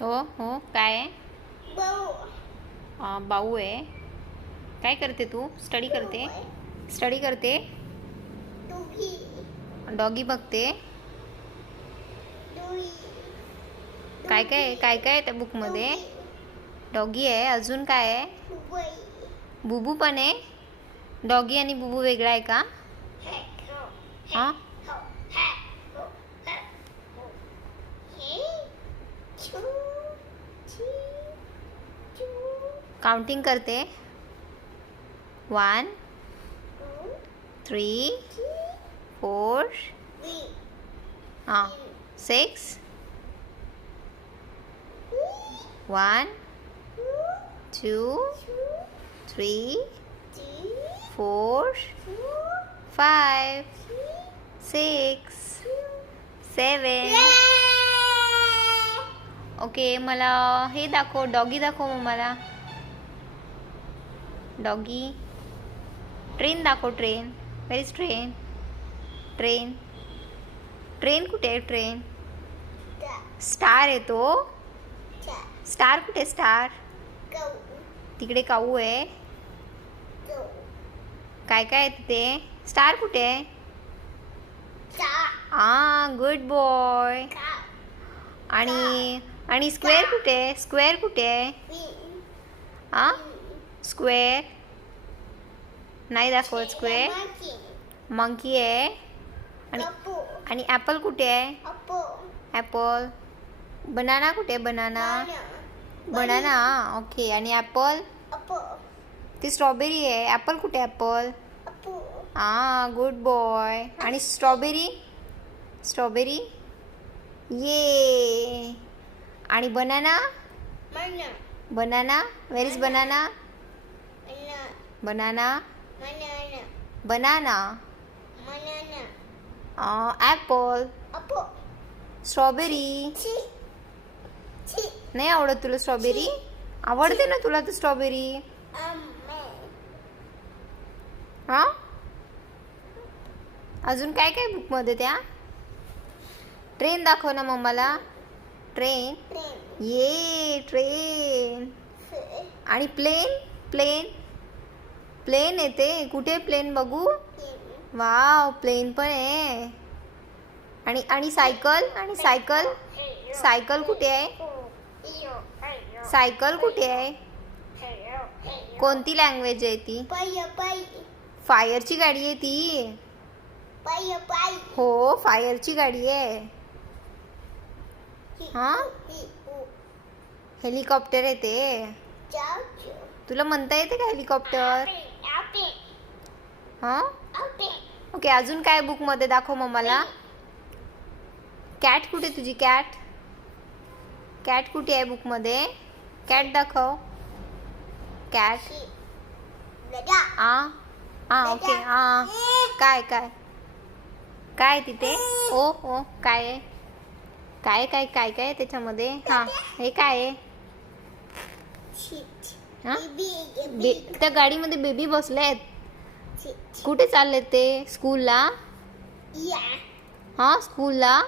हो हो, काय आहे? बाऊ बाऊ आहे. काय करते तू? स्टडी करते? स्टडी करते? दुगी डॉगी बघते? दुई काय काय आहे? काय काय आहे त्या बुकमध्ये? डॉगी आहे, अजून काय आहे? दुबई बुबू पण आहे. डॉगी आणि बुबू वेगळा आहे का? हां, काउंटिंग करते. 1 3 4 हां 6 1 2 3 4 5 6 7. ओके, मला हे दाखव, डॉगी दाखव मग मला. डॉगी. ट्रेन दाखव, train. Where is train? Train. Train कुठे आहे? ट्रेन. स्टार आहे तो. स्टार कुठे? स्टार तिकडे. काऊ आहे. काय काय आहे तिथे? स्टार कुठे आहे? Good boy. आणि स्क्वेअर कुठे आहे? स्क्वेअर कुठे आहे? स्क्वेअर नाही दाखवत. स्क्वेअर. मंकी आहे. आणि ॲपल कुठे आहे? ॲपल. बनाना कुठे? बनाना. बनाना. ओके. आणि ॲपल. ती स्ट्रॉबेरी आहे. ॲपल कुठे? ॲपल. Good boy. आणि स्ट्रॉबेरी. स्ट्रॉबेरी. ये. आणि banana. Banana. Where is banana? Banana. Banana. Apple. Strawberry. नाही आवडत तुला स्ट्रॉबेरी? आवडते ना तुला तर स्ट्रॉबेरी. हां, अजून काय काय बुकमध्ये त्या? ट्रेन दाखव ना मग मला. ट्रेन. ये ट्रेन. आणि प्लेन. प्लेन. प्लेन येते. कुठे प्लेन बघू? वाव, प्लेन पण आहे. आणि सायकल. आणि सायकल. सायकल कुठे आहे? सायकल कुठे आहे? कोणती लँग्वेज आहे ती? फायरची गाडी आहे ती. हो, फायरची गाडी आहे. हां, हेलिकॉप्टर आहे ते. तुला म्हणता येते का हेलिकॉप्टर? हां, ओके. अजून काय बुकमध्ये दाखव मग मला. कॅट कुठे तुझी? कॅट. कॅट कुठे आहे बुकमध्ये? कॅट दाखव. कॅट. ओके. काय काय काय तिथे? ओ काय आहे? काय काय काय काय त्याच्यामध्ये? हां, हे काय आहे? त्या गाडीमध्ये बेबी बसले आहेत. कुठे चालले ते? स्कूलला? हां, स्कूलला.